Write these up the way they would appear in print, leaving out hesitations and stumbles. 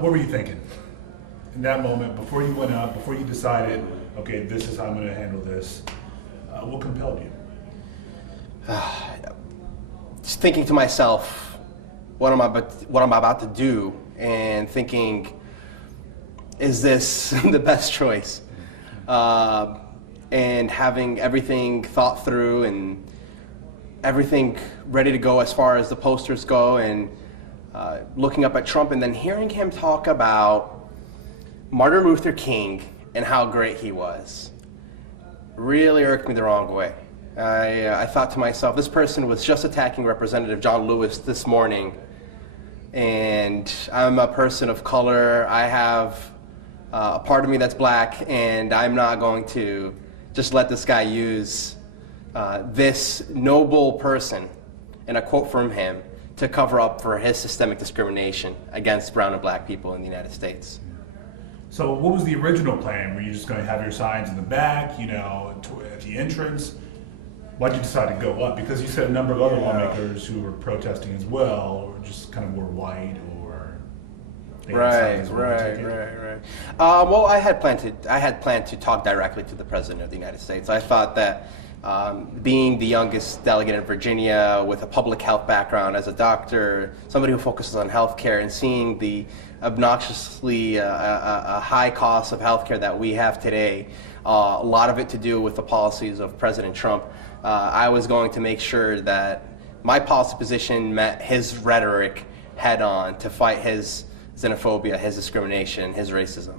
What were you thinking in that moment, before you went up, before you decided, okay, this is how I'm going to handle this? What compelled you? Just thinking to myself, what am I about to do, and thinking, is this the best choice? And having everything thought through and everything ready to go as far as the posters go, and looking up at Trump and then hearing him talk about Martin Luther King and how great he was really irked me the wrong way. I thought to myself, this person was just attacking Representative John Lewis this morning, and I'm a person of color. I have a part of me that's black, and I'm not going to just let this guy use this noble person, and a quote from him, to cover up for his systemic discrimination against brown and black people in the United States. So what was the original plan? Were you just going to have your signs in the back, at the entrance? Why did you decide to go up? Because you said a number of other lawmakers who were protesting as well, or just kind of wore white, or they had signs Right. Well, I had planned to talk directly to the President of the United States. I thought that being the youngest delegate in Virginia with a public health background as a doctor, somebody who focuses on healthcare, and seeing the obnoxiously high costs of healthcare that we have today, a lot of it to do with the policies of President Trump, I was going to make sure that my policy position met his rhetoric head on to fight his xenophobia, his discrimination, his racism.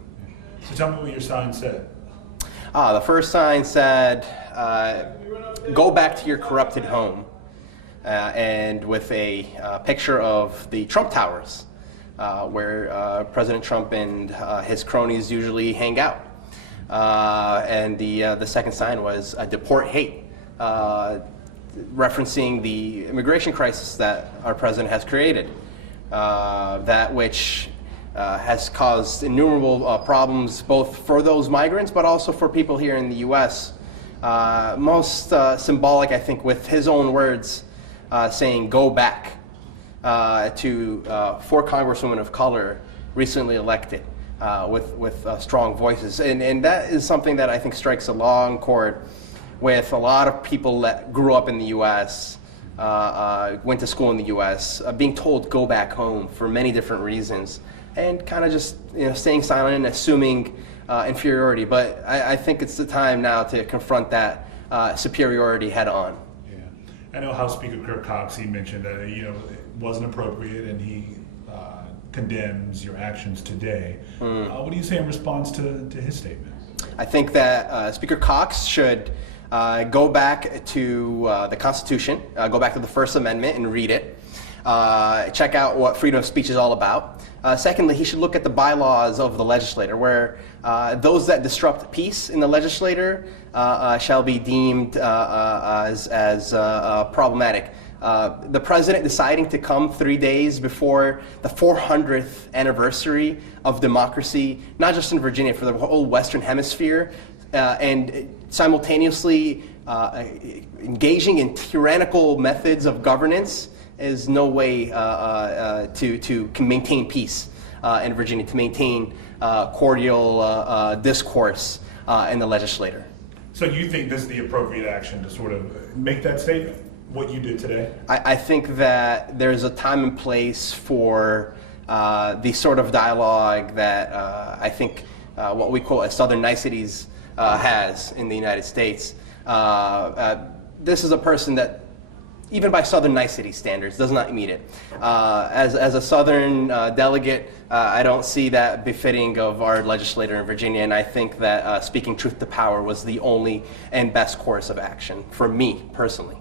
So tell me what your sign said. The first sign said, go back to your corrupted home, and with a picture of the Trump Towers, where President Trump and his cronies usually hang out. And the second sign was deport hate, referencing the immigration crisis that our president has created, that which has caused innumerable problems both for those migrants but also for people here in the U.S. Most symbolic, I think, with his own words, saying go back to 4 congresswomen of color recently elected with strong voices. And that is something that I think strikes a long chord with a lot of people that grew up in the U.S., went to school in the U.S., being told go back home for many different reasons, and kind of just staying silent and assuming inferiority. But I think it's the time now to confront that superiority head on. Yeah, I know House Speaker Kirk Cox, he mentioned that it wasn't appropriate, and he condemns your actions today. What do you say in response to his statement? I think that Speaker Cox should go back to the Constitution, go back to the First Amendment and read it. Check out what freedom of speech is all about. Secondly, he should look at the bylaws of the legislature, where those that disrupt peace in the legislature shall be deemed as problematic. The president deciding to come 3 days before the 400th anniversary of democracy, not just in Virginia, for the whole Western Hemisphere, and simultaneously engaging in tyrannical methods of governance is no way to maintain peace in Virginia, to maintain cordial discourse in the legislature. So do you think this is the appropriate action to sort of make that statement, what you did today? I think that there's a time and place for the sort of dialogue that I think what we call a Southern niceties has in the United States. This is a person that, even by Southern nicety standards, does not meet it. As a Southern delegate, I don't see that befitting of our legislator in Virginia, and I think that speaking truth to power was the only and best course of action for me personally.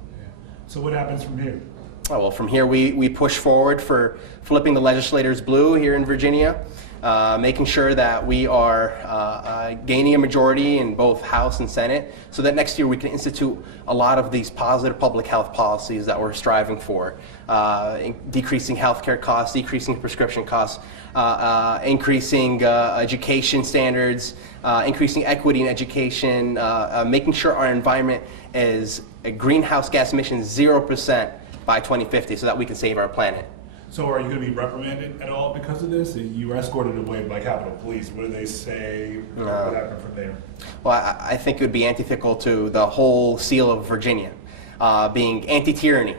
So what happens from here? Oh, well, from here we push forward for flipping the legislators blue here in Virginia, making sure that we are gaining a majority in both House and Senate, so that next year we can institute a lot of these positive public health policies that we're striving for, decreasing healthcare costs, decreasing prescription costs, increasing education standards, increasing equity in education, making sure our environment is greenhouse gas emissions 0% by 2050, so that we can save our planet. So are you going to be reprimanded at all because of this? You were escorted away by Capitol Police. What did they say? What happened from there? Well, I think it would be antithetical to the whole seal of Virginia, being anti-tyranny,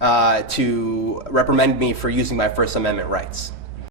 to reprimand me for using my First Amendment rights.